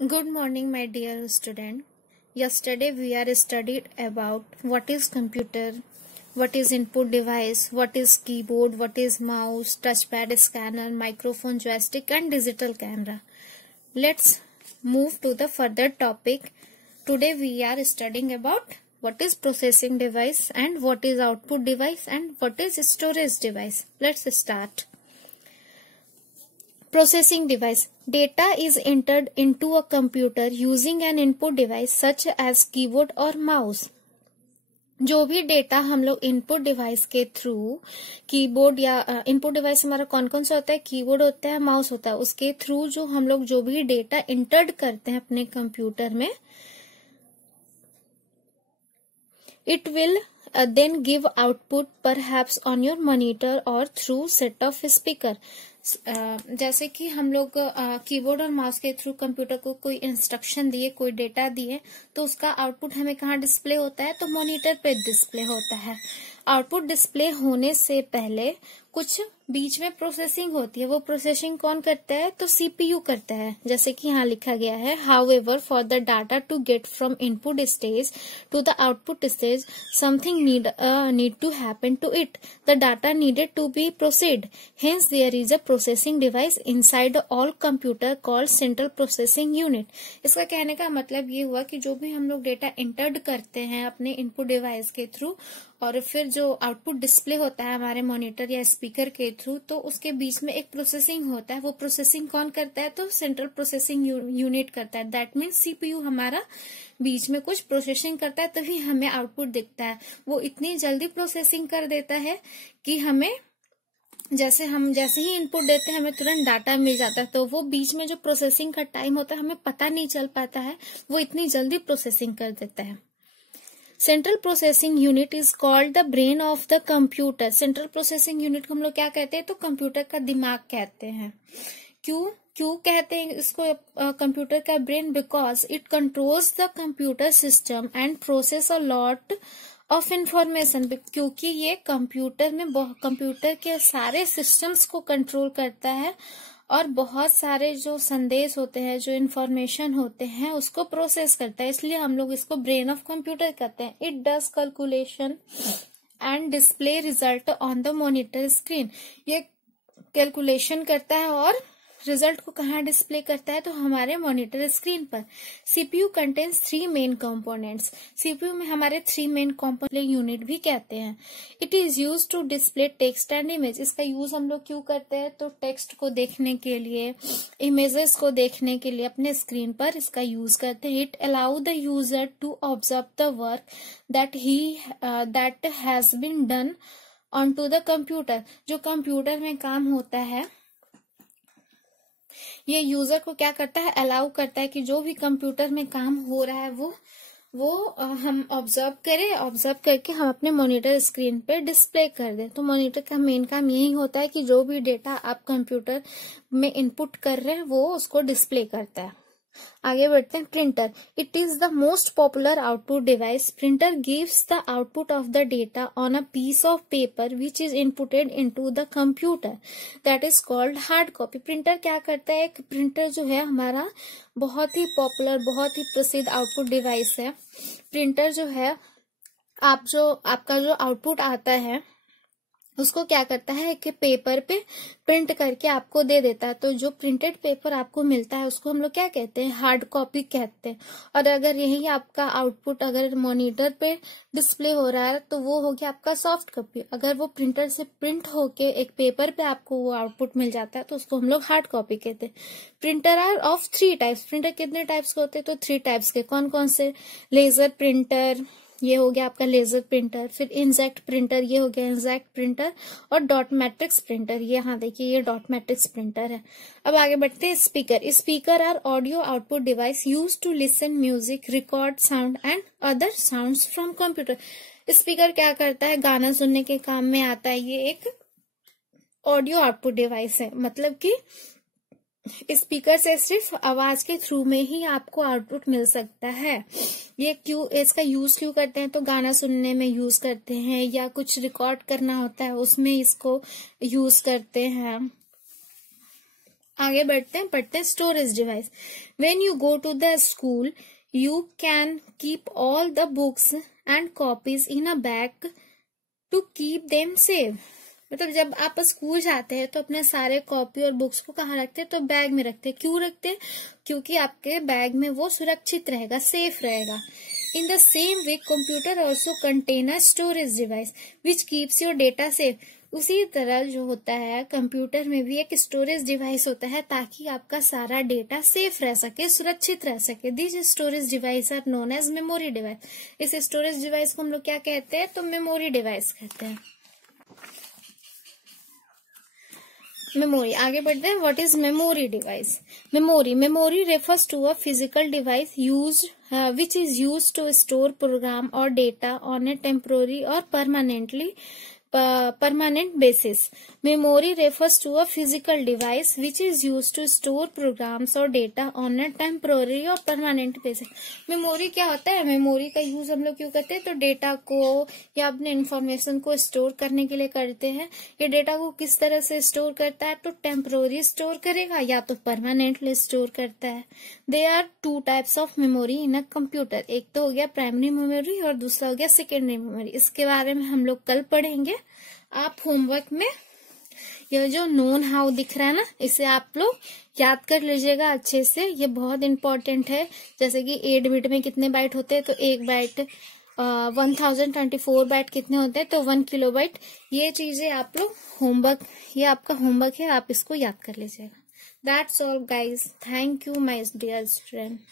Good morning, my dear student. Yesterday we are studied about what is computer, what is input device, what is keyboard, what is mouse, touchpad, scanner, microphone, joystick and digital camera. Let's move to the further topic. Today we are studying about what is processing device and what is output device and what is storage device. Let's start. Processing device. Data is entered into a computer using an input device such as keyboard और mouse. जो भी data हम लोग input device के through keyboard या input device हमारा कौन कौन सा होता है, कीबोर्ड होता है, माउस होता है, उसके थ्रू जो हम लोग जो भी डेटा इंटर्ड करते हैं अपने कंप्यूटर में, it will then give output perhaps on your monitor or through set of speaker. जैसे कि हम लोग कीबोर्ड और माउस के थ्रू कंप्यूटर को कोई इंस्ट्रक्शन दिए, कोई डेटा दिए, तो उसका आउटपुट हमें कहाँ डिस्प्ले होता है, तो मॉनिटर पे डिस्प्ले होता है. आउटपुट डिस्प्ले होने से पहले कुछ बीच में प्रोसेसिंग होती है. वो प्रोसेसिंग कौन करता है, तो सीपीयू करता है. जैसे कि यहाँ लिखा गया है, however for the data to get from input stage to the output stage something need to happen to it. The data needed to be proceed. Hence there is a processing device inside all computer called central processing unit. इसका कहने का मतलब ये हुआ कि जो भी हम लोग डेटा इंटर्ड करते हैं अपने इनपुट डिवाइस के थ्रू और फिर जो आउटपुट डिस्प्ले होता है हमारे मॉनिटर या स्पीकर के थ्रू, तो उसके बीच में एक प्रोसेसिंग होता है. वो प्रोसेसिंग कौन करता है, तो सेंट्रल प्रोसेसिंग यूनिट करता है. दैट मीन्स सीपीयू हमारा बीच में कुछ प्रोसेसिंग करता है, तभी हमें आउटपुट दिखता है. वो इतनी जल्दी प्रोसेसिंग कर देता है कि हमें जैसे ही इनपुट देते हैं हमें तुरंत डाटा मिल जाता है. तो वो बीच में जो प्रोसेसिंग का टाइम होता है हमें पता नहीं चल पाता है, वो इतनी जल्दी प्रोसेसिंग कर देता है. Central processing unit is called the brain of the computer. Central processing unit को हम लोग क्या कहते हैं, तो कंप्यूटर का दिमाग कहते हैं. क्यों कहते हैं इसको कंप्यूटर का brain, because it controls the computer system and process a lot of information. क्योंकि ये कंप्यूटर के सारे सिस्टम्स को कंट्रोल करता है और बहुत सारे जो संदेश होते हैं, जो इन्फॉर्मेशन होते हैं, उसको प्रोसेस करता है. इसलिए हम लोग इसको ब्रेन ऑफ कंप्यूटर कहते हैं. It does calculation and display result on the monitor screen. ये कैलकुलेशन करता है और रिजल्ट को कहाँ डिस्प्ले करता है, तो हमारे मॉनिटर स्क्रीन पर. CPU contains 3 main components. CPU में हमारे 3 मेन कंपोनेंट यूनिट भी कहते हैं. It is use to display text and image. इसका यूज हम लोग क्यों करते हैं, तो टेक्स्ट को देखने के लिए, इमेजेस को देखने के लिए अपने स्क्रीन पर इसका यूज करते हैं. It allow the user to observe the work that has been done on to the computer. जो कंप्यूटर में काम होता है ये यूजर को क्या करता है, अलाउ करता है कि जो भी कंप्यूटर में काम हो रहा है वो हम ऑब्जर्व करें. ऑब्जर्व करके हम अपने मॉनिटर स्क्रीन पे डिस्प्ले कर दें. तो मॉनिटर का मेन काम यही होता है कि जो भी डेटा आप कंप्यूटर में इनपुट कर रहे हैं वो उसको डिस्प्ले करता है. आगे बढ़ते हैं. Printer. It is the most popular output device. Printer gives the output of the data on a piece of paper which is inputted into the computer. That is called hard copy. Printer क्या करता है, एक printer जो है हमारा बहुत ही popular, बहुत ही प्रसिद्ध आउटपुट डिवाइस है. प्रिंटर जो है आपका जो आउटपुट आता है उसको क्या करता है कि पेपर पे प्रिंट करके आपको दे देता है. तो जो प्रिंटेड पेपर आपको मिलता है उसको हम लोग क्या कहते हैं, हार्ड कॉपी कहते हैं. और अगर यही आपका आउटपुट अगर मॉनिटर पे डिस्प्ले हो रहा है तो वो हो गया आपका सॉफ्ट कॉपी. अगर वो प्रिंटर से प्रिंट होके एक पेपर पे आपको वो आउटपुट मिल जाता है तो उसको हम लोग हार्ड कॉपी कहते हैं. Printer are of 3 types. Printer कितने टाइप्स के होते हैं, तो 3 टाइप्स के. कौन कौन से, लेजर प्रिंटर, ये हो गया आपका लेजर प्रिंटर. फिर इंकजेट प्रिंटर, ये हो गया इंकजेट प्रिंटर. और डॉट मैट्रिक्स प्रिंटर, ये हाँ देखिए ये डॉट मैट्रिक्स प्रिंटर है. अब आगे बढ़ते हैं. Speaker. Speaker are audio output device use to listen music, record sound and other sounds from computer. Speaker क्या करता है, गाना सुनने के काम में आता है. ये एक ऑडियो आउटपुट डिवाइस है. मतलब कि स्पीकर से सिर्फ आवाज के थ्रू में ही आपको आउटपुट मिल सकता है. ये इसका यूज क्यों करते हैं, तो गाना सुनने में यूज करते हैं या कुछ रिकॉर्ड करना होता है उसमें इसको यूज करते हैं. आगे बढ़ते हैं, पढ़ते हैं storage device. When you go to the school you can keep all the books and copies in a bag to keep them save. मतलब जब आप स्कूल जाते हैं तो अपने सारे कॉपी और बुक्स को कहाँ रखते हैं, तो बैग में रखते हैं। क्यों रखते हैं? क्योंकि आपके बैग में वो सुरक्षित रहेगा, सेफ रहेगा। In the same way computer also contain a storage device which keeps your data safe. उसी तरह जो होता है कंप्यूटर में भी एक स्टोरेज डिवाइस होता है ताकि आपका सारा डेटा सेफ रह सके, सुरक्षित रह सके। This storage device are known as memory device. इस स्टोरेज डिवाइस को हम लोग क्या कहते हैं, तो मेमोरी डिवाइस कहते हैं। मेमोरी, आगे बढ़ते हैं। What is memory device? Memory refers to a physical device used which is used to store program or data on a temporary or permanent basis. Memory refers to a physical device which is used to store programs or data on a temporary or permanent basis. Memory क्या होता है? Memory का use हम लोग क्यों करते हैं, तो डेटा को या अपने इंफॉर्मेशन को स्टोर करने के लिए करते हैं। ये डेटा को किस तरह से स्टोर करता है, तो टेम्पोररी स्टोर करेगा या तो परमानेंटली स्टोर करता है। They are two types of memory in a computer. एक तो हो गया प्राइमरी मेमोरी और दूसरा हो गया सेकेंडरी मेमोरी। इसके बारे में हम लोग कल पढ़ेंगे। आप होमवर्क में यह जो नोन हाउ दिख रहा है ना, इसे आप लोग याद कर लीजिएगा अच्छे से, ये बहुत इंपॉर्टेंट है। जैसे कि 8 बिट में कितने बाइट होते हैं, तो 1 बाइट 1024 बाइट कितने होते हैं, तो 1 किलोबाइट। ये चीजें आप लोग होमवर्क, ये आपका होमवर्क है, आप इसको याद कर लीजिएगा। That's all guys, thank you my dear student.